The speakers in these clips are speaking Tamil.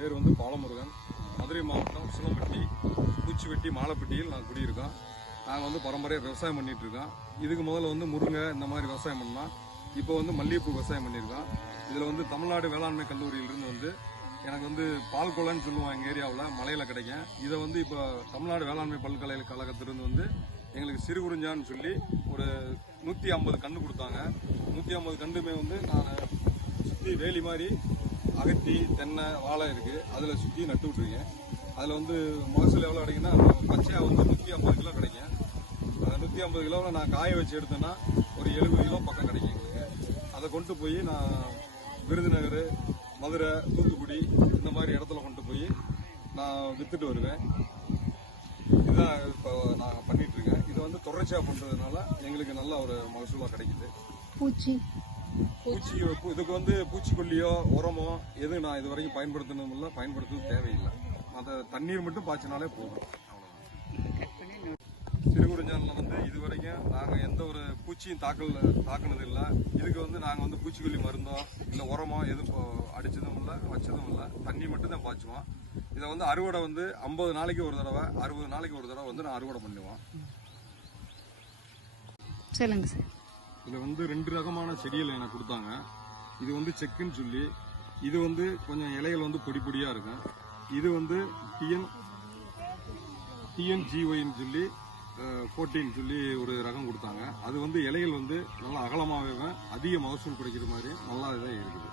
பேர் வந்து பாலமுருகன். மதுரை மாவட்டம் சிலம்பட்டி பூச்சிவெட்டி மாலப்பட்டியில் நாங்கள் குடியிருக்கோம். நாங்கள் வந்து பரம்பரையாக விவசாயம் பண்ணிட்டு இருக்கோம். இதுக்கு முதல்ல வந்து முருங்கை இந்த மாதிரி விவசாயம் பண்ணோம். இப்போ வந்து மல்லிகைப்பூ விவசாயம் பண்ணியிருக்கோம். இதில் வந்து தமிழ்நாடு வேளாண்மை கல்லூரியிலிருந்து வந்து எனக்கு வந்து பால் குளம்னு சொல்லுவோம் எங்கள் ஏரியாவில் மலையில் கிடைக்கும். இதை வந்து இப்போ தமிழ்நாடு வேளாண்மை பல்கலைக்கழகத்திலிருந்து வந்து எங்களுக்கு சிறு குறிஞ்சான்னு சொல்லி ஒரு 150 கன்று கொடுத்தாங்க. 150 கன்றுமே வந்து நான் சுற்றி வேலி மாதிரி அகத்தி தென்னை வாழை இருக்குது, அதில் சுற்றி நட்டு விட்டுருக்கேன். அதில் வந்து மகசூல் எவ்வளோ கிடைக்குன்னா பச்சையாக வந்து 150 கிலோ கிடைக்கும். 150 கிலோவில் நான் காய வச்சு எடுத்தேன்னா ஒரு 70 கிலோ பக்கம் கிடைக்கும் எங்களுக்கு. அதை கொண்டு போய் நான் விருதுநகர், மதுரை, தூத்துக்குடி இந்த மாதிரி இடத்துல கொண்டு போய் நான் வித்துட்டு வருவேன். இதுதான் இப்போ நான் பண்ணிட்டு இருக்கேன். இது வந்து தொடர்ச்சியாக பண்ணுறதுனால எங்களுக்கு நல்ல ஒரு மகசூலாக கிடைக்குது. பூச்சி இதுக்கு வந்து பூச்சிக்கொல்லியோ உரமோ எதுவும் நான் இது வரைக்கும் பயன்படுத்தணும் இல்லை, பயன்படுத்துறது தேவையில்லை. அதை தண்ணீர் மட்டும் பாய்ச்சினாலே போதும். சிறுகுறிஞ்சானில் வந்து இது வரைக்கும் நாங்கள் எந்த ஒரு பூச்சியும் தாக்குனது இல்லை. இதுக்கு வந்து நாங்கள் வந்து பூச்சிக்கொல்லி மருந்தோ இல்லை உரமோ எதுவும் அடித்ததும் இல்லை, வச்சதும் இல்லை. தண்ணி மட்டும் தான் பாய்ச்சுவோம். இதை வந்து அறுவடை வந்து 50 நாளைக்கு ஒரு தடவை, 60 நாளைக்கு ஒரு தடவை வந்து நான் அறுவடை பண்ணுவோம். சொல்லுங்க சார். இதில் வந்து 2 ரகமான செடிகள் எனக்கு கொடுத்தாங்க. இது வந்து செக்குன்னு சொல்லி, இது வந்து கொஞ்சம் இலைகள் வந்து பொடி பொடியாக இருக்கும். இது வந்து டிஎன்ஜிஒய்ன்னு சொல்லி 14 சொல்லி ஒரு ரகம் கொடுத்தாங்க. அது வந்து இலைகள் வந்து நல்லா அகலமாகவே அதிக மகசூல் கிடைக்கிற மாதிரி நல்லா இதாக இருக்குது.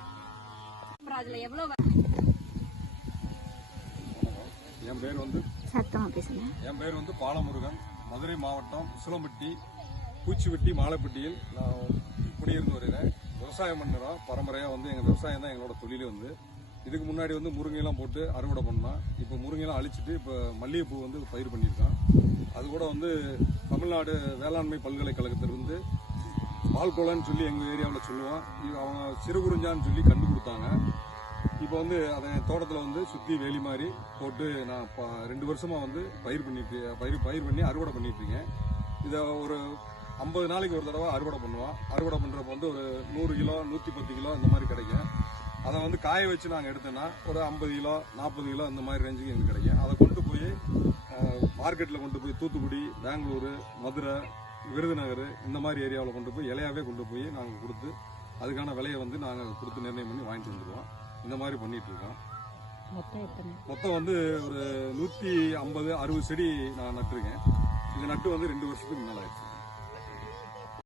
என் பேர் வந்து பாலமுருகன். மதுரை மாவட்டம் சிலம்பட்டி பூச்சிவெட்டி மாலப்பட்டியில் நான் குடியிருந்து வருகிறேன். விவசாயம் பண்ணுறோம். பரம்பரையாக வந்து எங்கள் விவசாயம் தான் எங்களோட தொழிலே. வந்து இதுக்கு முன்னாடி வந்து முருங்கையெல்லாம் போட்டு அறுவடை பண்ணோம். இப்போ முருங்கையெல்லாம் அழிச்சிட்டு இப்போ மல்லிகைப்பூ வந்து பயிர் பண்ணியிருக்கோம். அது கூட வந்து தமிழ்நாடு வேளாண்மை பல்கலைக்கழகத்திலிருந்து பால்கோளன்னு சொல்லி எங்கள் ஏரியாவில் சொல்லுவோம். இது அவங்க சிறு குறிஞ்சான்னு சொல்லி கண்டு கொடுத்தாங்க. இப்போ வந்து அதை தோட்டத்தில் வந்து சுற்றி வேலி மாதிரி போட்டு நான் 2 வருஷமாக வந்து பயிர் பண்ணி அறுவடை பண்ணிட்டுருக்கேன். இதை ஒரு 50 நாளைக்கு ஒரு தடவை அறுவடை பண்ணுவோம். அறுவடை பண்ணுறப்ப வந்து ஒரு 100 கிலோ 110 கிலோ இந்த மாதிரி கிடைக்கும். அதை வந்து காய வச்சு நாங்கள் எடுத்தோன்னா ஒரு 50 கிலோ 40 கிலோ இந்த மாதிரி ரேஞ்சுக்கு எங்களுக்கு கிடைக்கும். அதை கொண்டு போய் மார்க்கெட்டில் கொண்டு போய் தூத்துக்குடி, பெங்களூரு, மதுரை, விருதுநகர் இந்த மாதிரி ஏரியாவில் கொண்டு போய் இலையாவே கொண்டு போய் நாங்கள் கொடுத்து அதுக்கான விலையை வந்து நாங்கள் கொடுத்து நிர்ணயம் பண்ணி வாங்கிட்டு வந்துடுவோம். இந்த மாதிரி பண்ணிட்டு இருக்கோம். மொத்தம் வந்து ஒரு 150-60 செடி நான் நட்டுருக்கேன். இது நட்டு வந்து 2 வருஷத்துக்கு மேலே ஆயிடுச்சு.